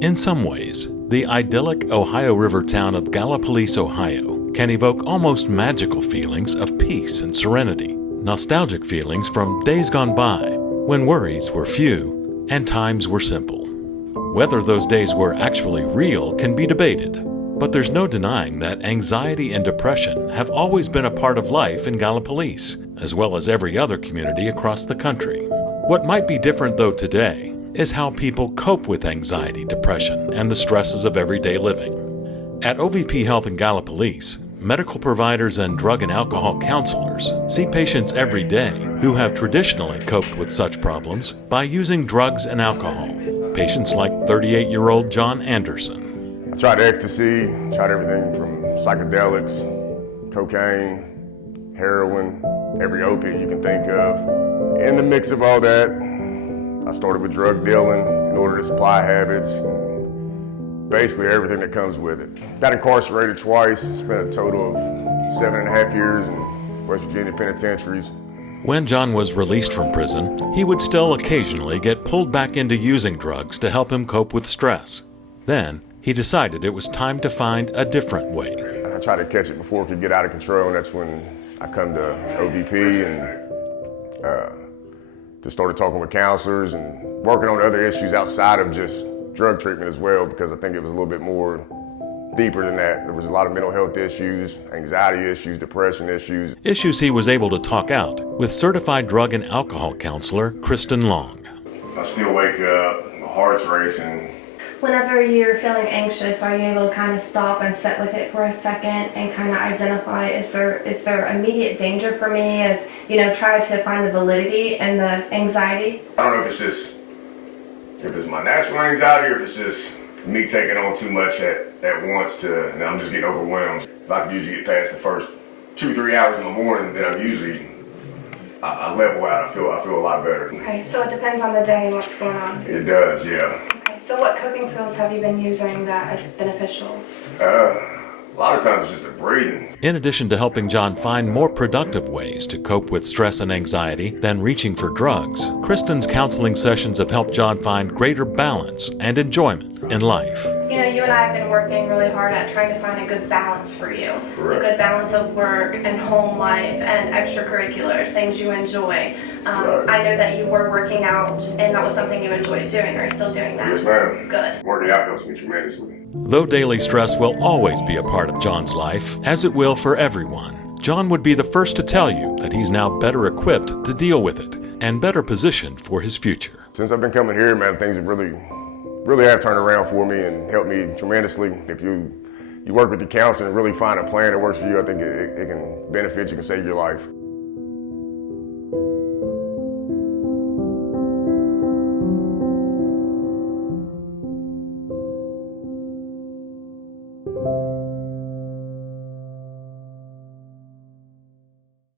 In some ways, the idyllic Ohio River town of Gallipolis, Ohio, can evoke almost magical feelings of peace and serenity, nostalgic feelings from days gone by, when worries were few and times were simple. Whether those days were actually real can be debated, but there's no denying that anxiety and depression have always been a part of life in Gallipolis, as well as every other community across the country. What might be different though today is how people cope with anxiety, depression, and the stresses of everyday living. At OVP Health in Gallipolis, medical providers and drug and alcohol counselors see patients every day who have traditionally coped with such problems by using drugs and alcohol. Patients like 38-year-old John Anderson. I tried ecstasy, tried everything from psychedelics, cocaine, heroin, every opiate you can think of. In the mix of all that, I started with drug dealing in order to supply habits, and basically everything that comes with it. Got incarcerated twice, spent a total of 7.5 years in West Virginia penitentiaries. When John was released from prison, he would still occasionally get pulled back into using drugs to help him cope with stress. Then, he decided it was time to find a different way. I tried to catch it before it could get out of control, and that's when I come to OVP and just started talking with counselors and working on other issues outside of just drug treatment as well, because I think it was a little bit more deeper than that. There was a lot of mental health issues, anxiety issues, depression issues. Issues he was able to talk out with certified drug and alcohol counselor Kristen Long. I still wake up, my heart's racing. Whenever you're feeling anxious, are you able to kind of stop and sit with it for a second and kind of identify, is there immediate danger for me? Try to find the validity in the anxiety? I don't know if it's my natural anxiety or if it's just me taking on too much at once and I'm just getting overwhelmed. If I could usually get past the first 2-3 hours in the morning, then I'm usually, I level out. I feel a lot better. Okay, so it depends on the day and what's going on. It does, yeah. Okay, so what coping skills have you been using that is beneficial? A lot of times it's just the breathing. In addition to helping John find more productive ways to cope with stress and anxiety than reaching for drugs, Kristen's counseling sessions have helped John find greater balance and enjoyment in life. You and I have been working really hard at trying to find a good balance for you. Right. A good balance of work and home life and extracurriculars, things you enjoy. Right. I know that you were working out and that was something you enjoyed doing. Are you still doing that? Yes, ma'am. Good. Working out helps me tremendously. Though daily stress will always be a part of John's life, as it will for everyone, John would be the first to tell you that he's now better equipped to deal with it and better positioned for his future. Since I've been coming here, man, things have really have turned around for me and helped me tremendously. If you work with the counselor and really find a plan that works for you, I think it can benefit you, can save your life.